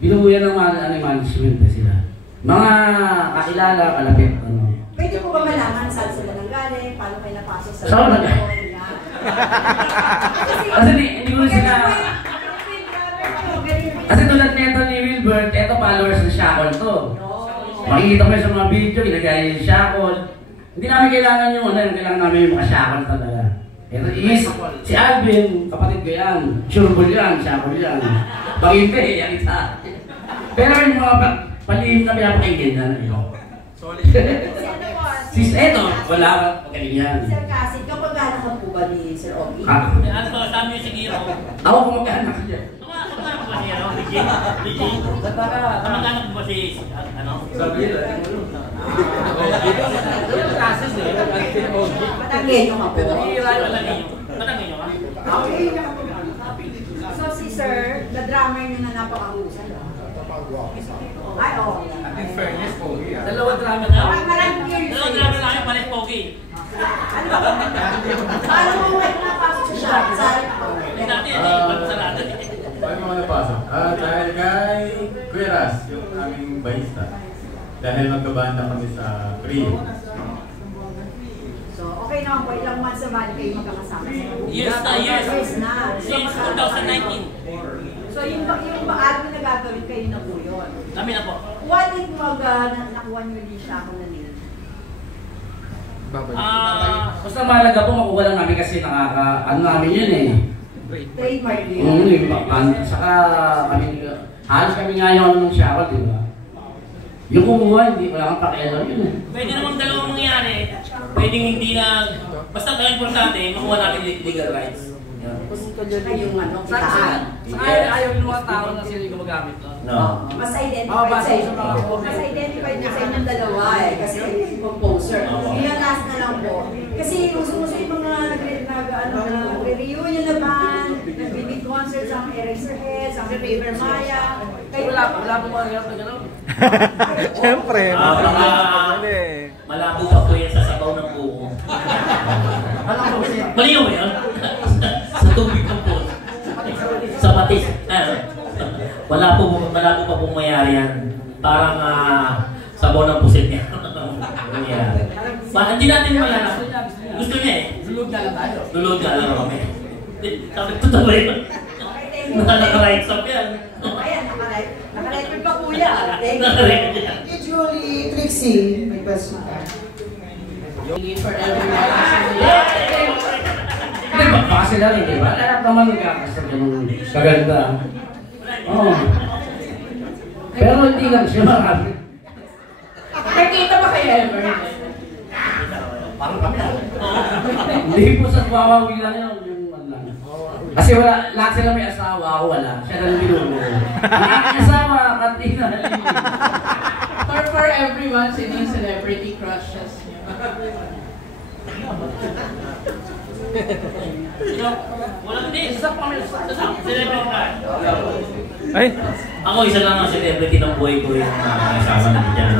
Binuo yan ng management sila. Mga kakilala, kalapit, ano. Pwede po ba malaman saan sila nanggaling, paano kayo napasok sa saan nanggaling? Kasi hindi ko sila... Kasi tulad nito ni Wilbert, eto followers ng Shackle to. Makikita mo sa mga video, ilagay yung Shackle. Hindi namin kailangan yung kailangan namin yung mga Shackle talaga. Ito is, si Alvin, kapatid ko yan. Sureball yan, Shackle yan. Pag hindi, yan isa. Pero yung mga palihim na pinapakinggan yan. Solid. Sis, eto, wala magaling yan. Sir Cassie, kapag-anak ka po ba ni Sir Ogie? Ano ba, sabi yung sigiro? Ako kumag-anak siya. Kamag-anak ba siya, no? Legit? Kamag-anak ba si, ano? Sabi nila, Patanggenyo ka po. Patanggenyo ka? So si Sir, the drummer niyo na napakahusan. Ay, oo. In fairness, Pogi. Dalawa drama na. Maraming curious. Dalawa drama lang yung pares Pogi. Ano ba? Paano mo may napasok sa shop? Dati, ibang sarado. Paano mo napasok? Dahil kay Kuya Ras, yung aming bahista. Dahil magkabanda kami sa Korea. So, okay naman po. Ilang months naman kayo magkakasama sa Years na. Years na. Since 2019. So, yung album na gagawin kayo na po yun. Kami na po. What if nakuha nyo din siya ako na nila? Basta mahalaga po makuha lang namin kasi ano namin yun eh. Trademark yun. Saka kami, halos kami nga yung ng Shackle, di ba? Yung kumuha, hindi, wala kang pakialam yun eh. Pwede namang dalawang mangyari. Pwedeng hindi na, basta ang importante, makuha natin legal rights. Yung ano, kitaan. Ayaw yung mga tao na sila yung gumagamit. No. Mas identified sa inyo. Mas identified na sa inyong dalawa eh. Kasi composer. Yung last na lang po. Kasi gusto yung mga nagre-reunion na band, nag-big concerts ang Eraserheads, ang Paper Maya. Wala po mga hirap na gano'n. Siyempre. Malabo pa po yan sa sabaw ng buko. Mali yun ba yan? Sa tubig ng po. Sa patis. Wala po pa pong mayari yan. Parang sabaw ng pusit niya. Hindi natin malalap. Gusto niya eh. Dulog na lang tayo. Dulog na lang kami. Sabi ko totoo yun. Naka-right up yan. Ayan, naka-right pa kuya. Naka-right yan. Julie, Trixie, may question ka. For everyone. Baka sila rin, di ba? Lahat naman nagkakasal yung kaganda. Oo. Pero hindi lang siya marami. Nakikita ba kayo ever? Parang kami lang. Hindi po sa wawawi lang yun. Kasi wala, lahat sila may asawa, ako wala. Siya lang binuno. Ang asawa, kantina. For everyone, sino yung celebrity crushes niyo? Walang hindi. Isa pa kami sa celebrity crush. Ay! Ako isa lang ang celebrity ng buhay ko yung kasama na dyan.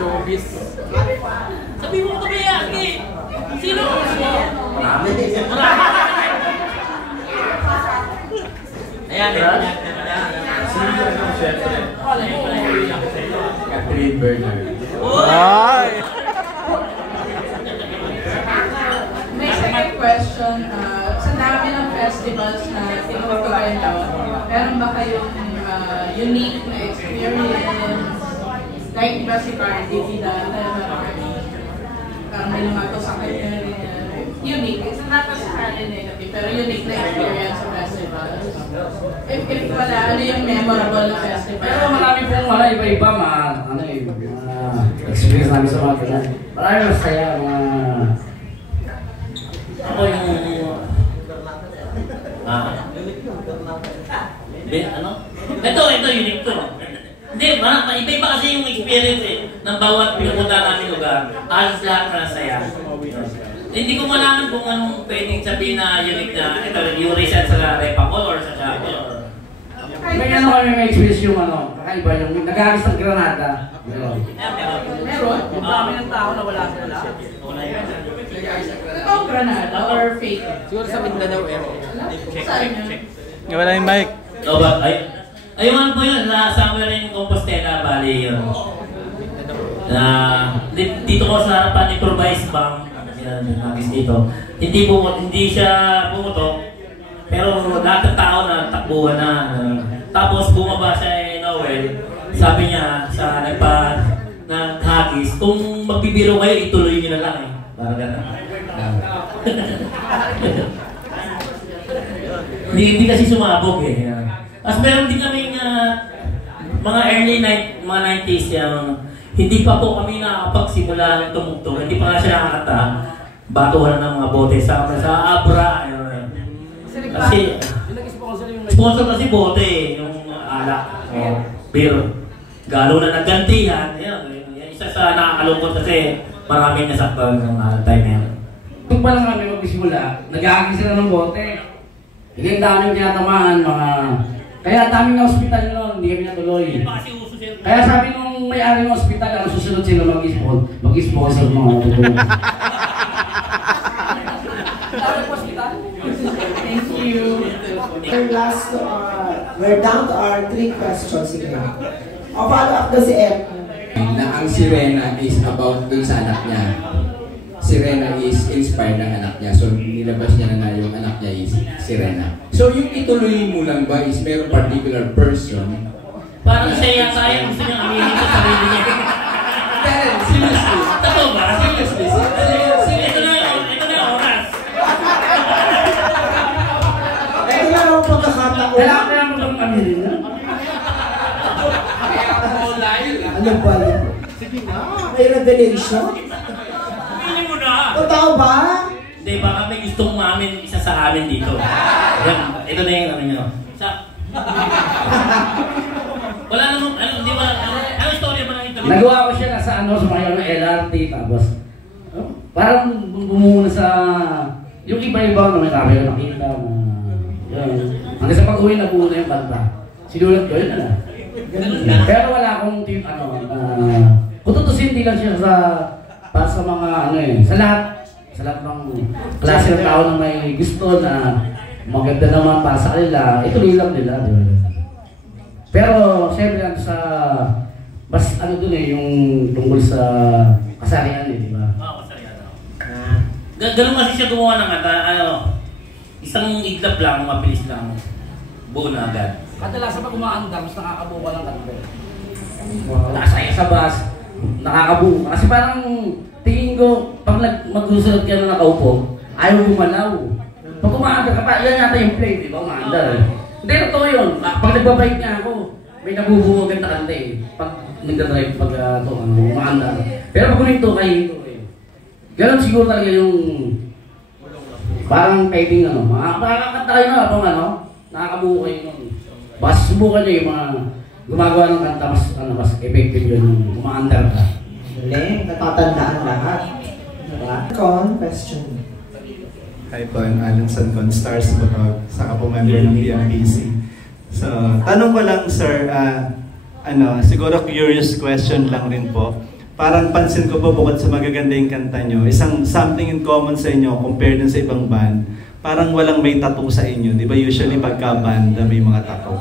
Showbiz. Sabi mo ko ba yan? Sino? Marami. Ayan. Sino yung siyempre? Catherine Bernard. Ay! May second question. Sa dami ng festivals na tinutuloy nyo, meron ba kayong unique na experience? Like ba si Cardi B dahil parang may lumato sa kanya rin. Unique. It's not necessarily negative, pero unique na experience sa festivals. If wala, ano yung memorable na festival? Pero marami pong mga iba-iba, mga experience namin sa mga ganyan. Marami masaya, mga... Ako yung... ano? Ito, unique to. Hindi, iba-iba kasi yung experience eh, ng bawat pinupunta namin lugar. Halos lahat na saya. Hindi ko malaman kung anong pwedeng sabihin na unique na ito, yung reset sa Repacol or sa Chapel. May ano kami may experience yung kakaiba yung nag-aalis ng Granada. Meron. Meron? Yung dami ng tao na wala sila lahat. Wala yan. Ito Totoong Granada or fake? Siguro sa Mindanao area. Saan yun? Wala yung mic. No, ba? Ayun ano po yun, somewhere in Compostela Valley yun. Dito ko sa harapan improvise bank, dito. Hindi siya pumutok, pero lahat ng tao na takbuhan na. Tapos bumaba siya Noel, sabi niya sa naghagis, kung magbibiro kayo, ituloy niyo na lang eh. Parang gano'n. Hindi kasi sumabog eh. As meron din kami mga early mga 90s hindi pa po kami nakakapagsimula ng tumugtog. Hindi pa nga siya nakakata. Batuhan ng mga bote sa Abra. Kasi sponsor kasi bote yung alak. Beer. Galo na naggantihan. Isa sa nakakalungkot kasi maraming nasaktan ng time na yan. Kung pa lang kami magsimula, nag-aagin sila ng bote. Hindi ang daming tinatamaan, kaya daming na hospital noon, hindi kami natuloy. Kaya sabi nung may-ari ng hospital, ang susunod sila mag-sponsor mga tutulong. Thank you. We're down to our 3 questions again. O follow-up daw si Em. Na ang Sirena is about dun sa anak niya. Sirena is inspired ng anak niya. So, nilabas niya na yung anak niya is Sirena. So, yung ituloy mo lang ba is mayroong particular person? Parang siya yata yung gusto niyang aminin sa sarili niya. Seriously. Totoo ba? Seriously. Ito na yung oras. Ito na lang ang pagkakataon. Kailangan mo lang aminin na. Ano ba yan? May revelation? Pili mo na. Totoo ba? Hindi, baka may gustong umamin isa sa amin dito. Yan, ito na yung ano nyo. Wala namang, hindi ba, ano istorya ba nakita mo? Nagawa ko siya sa mga ng LRT, tapos parang bumuna sa yung iba-iba na may kami na nakita yun. Hanggang sa pag-uwi na buo na yung kanta. Sinulat ko yun na. Pero wala akong kung tutusin, hindi lang siya para sa mga sa lahat ng klase ng tao na may gusto na maganda naman para sa kanila, ituloy lang nila, di ba? Pero siyempre mas dun yung tungkol sa kasarian di ba? Oo, kasarian. Ganun kasi siya gumawa ng kanta, isang iglap lang, mabilis lang, buo na agad. Kadalasan pag umaandam, mas nakakabuo ka ng kanta. Nakasaya sa bus, nakakabuo. Kasi parang tingin ko, pag mag-usulot ka na nakaupo, ayaw gumalaw. Pag umaandar ka pa, yan yata yung play, di ba? Umaandar. Hindi, totoo yun. Pag nagbabike nga ako, may nabubuo agad na kanta eh. Pag nagdadrive, pag umaandar. Pero pag kuminto kayo, gano'n siguro talaga yung parang typing makakakanta kayo na pang nakakabuo kayo nun. Baka subukan nyo yung mga gumagawa ng kanta, mas effective yun yung umaandar ka. Galing, natatandaan lahat. Diba? Question. Hi po, I'm Alan Sancon, Stars Butog, saka po member ng BMPC. So, tanong ko lang sir, siguro curious question lang rin po. Parang pansin ko po bukod sa magaganda yung kanta nyo, isang something in common sa inyo compared dun sa ibang band, parang walang may tattoo sa inyo. Di ba usually pagka band may mga tattoo?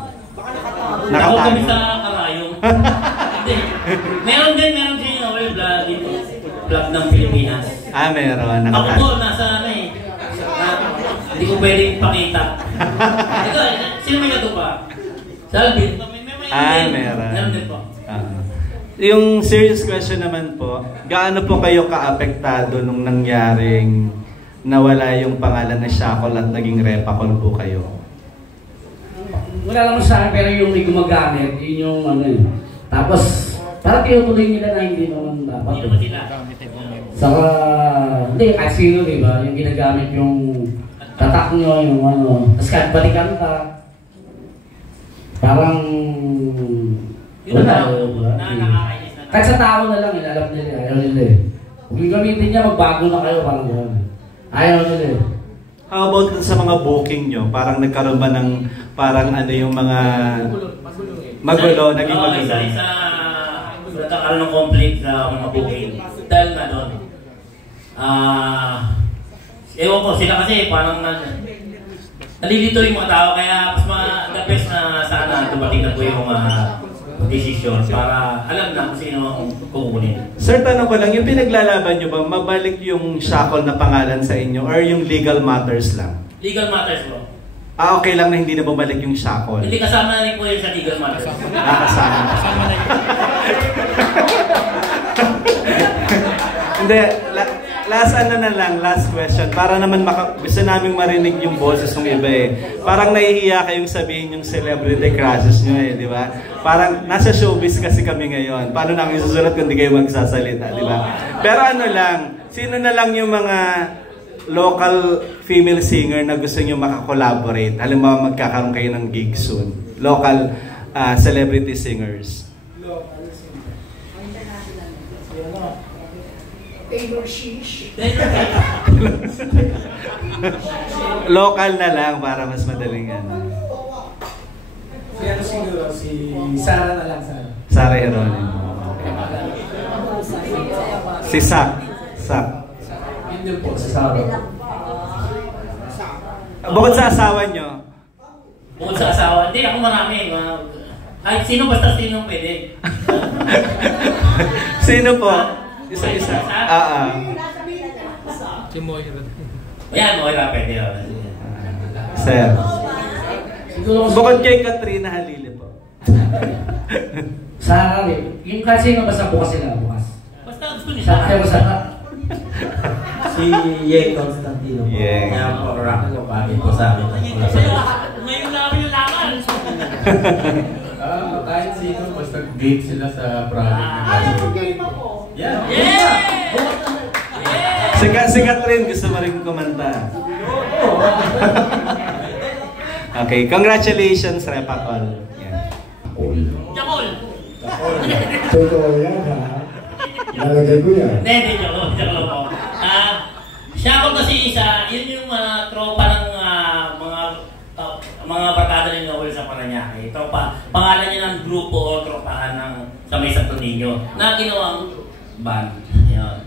Ako kami sa karayong. Hindi. Meron din yung vlog ng Pilipinas. Meron. Ako po, nasa hindi ko pwedeng pakita. Ito, sino may gato pa? Salvin. Meron. Meron din po. Yung serious question naman po, gaano po kayo kaapektado nung nangyaring nawala yung pangalan na Shackle at naging Repacol po kayo? Wala naman sa akin, pero yung may gumagamit, yun yung Tapos, parang tinutuloy nila na hindi naman dapat. Hindi naman sila. Saka, hindi, kahit sino, di ba? Yung ginagamit yung tatak nyo, yung tapos kahit balikan ka, parang kahit sa tao na lang, alam nila, ayaw nila eh. Kung gamitin niya, magbago na kayo, parang gano'n. Ayaw nila eh. How about sa mga booking nyo? Parang nagkaroon ba ng parang yung mga magulo, naging magulo? Isa, nagkakaroon ng conflict sa mga booking. Dahil nga doon, Ewan ko, sila kasi parang nalilito yung mga tao, kaya mas the best na sana dumating na po yung mga desisyon para alam na kung sino ang kukunin. Sir, tanong ko lang, yung pinaglalaban nyo ba, mabalik yung shackle na pangalan sa inyo or yung legal matters lang? Legal matters po. Okay lang na hindi na bumalik yung shackle? Hindi, kasama na rin po yun sa legal matters. Kasama. Hindi, last last question. Para naman gusto naming marinig yung boses ng iba eh. Parang nahihiya kayong sabihin yung celebrity crushes nyo eh, di ba? Parang nasa showbiz kasi kami ngayon. Paano namin susunod kung di kayo magsasalita, di ba? Pero ano lang, sino na lang yung mga local female singer na gusto nyo makakollaborate? Halimbawa magkakaroon kayo ng gig soon. Local celebrity singers. Taylor Shish. Local na lang para mas madaling ano. Si ano siguro, si Sarah na lang, Sarah. Sarah Heronimo. Si Sak. Yun din po, si Sarah. Bukod sa asawa nyo? Bukod sa asawa, hindi ako marami. Ay, sino basta sino pwede. Sino po? Isa-isa. Si Moira. Ayan, Moira pwede. Sir. Bukod kay Katrina Halili po. Sarah rin. Yung kasi nga basta bukas sila, bukas. Basta gusto niya Sa akin, basta Si Yeng Constantino. Yeng. Kaya po, rock ko pagi po sa akin. ngayon namin yung laman. Kahit sino, basta gate sila sa project. Yeah. Si Catherine gusto mo rin kumanta. Okay, congratulations, Repacol. Jakol! Totoo yan, ha? Nalagay ko yan. Hindi, Jakol po. Siya kasi yun yung tropa ng mga barkada ng Noel sa Paranaque. Tropa, pangalan niya ng grupo o tropahan sa may Santo Niño na ginawang band. Yan.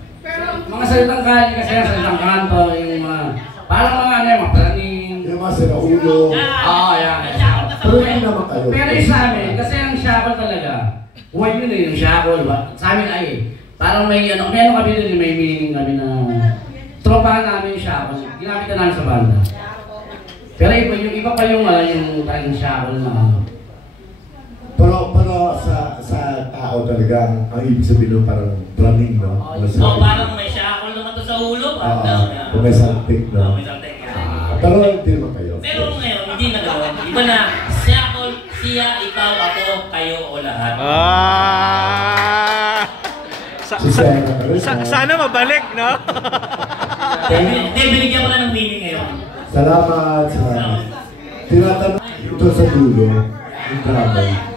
mga salitang kali kasi yung salitang kanto, yung mga parang mga ano yung maplaning. Yung mga sinaulo. Oo, yan. Pero hindi naman kayo. Pero yung sa amin, kasi ang shackle talaga, huwag yun yung shackle ba? Sa amin ay, parang may ano kami din, may meaning kami na tropahan namin yung shackle. Ginamit na namin sa banda. Pero yung iba pa yung tayong shackle na Pero sa tao talaga, ang ibig sabihin nun parang drumming, no? Parang may shackle naman to sa ulo. Kung may salpik, no? May salpik. Pero hindi naman kayo. Pero ngayon, hindi na gawin. Iba na, shackle, siya, ikaw, ako, kayo, o lahat. Sana mabalik, no? Hindi, binigyan ko na ng meaning ngayon. Salamat. Tinatanong ito sa dulo, yung drummer.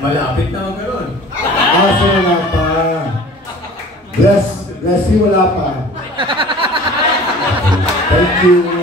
Malapit na magkaroon. So wala pa. Bless you, wala pa. Thank you.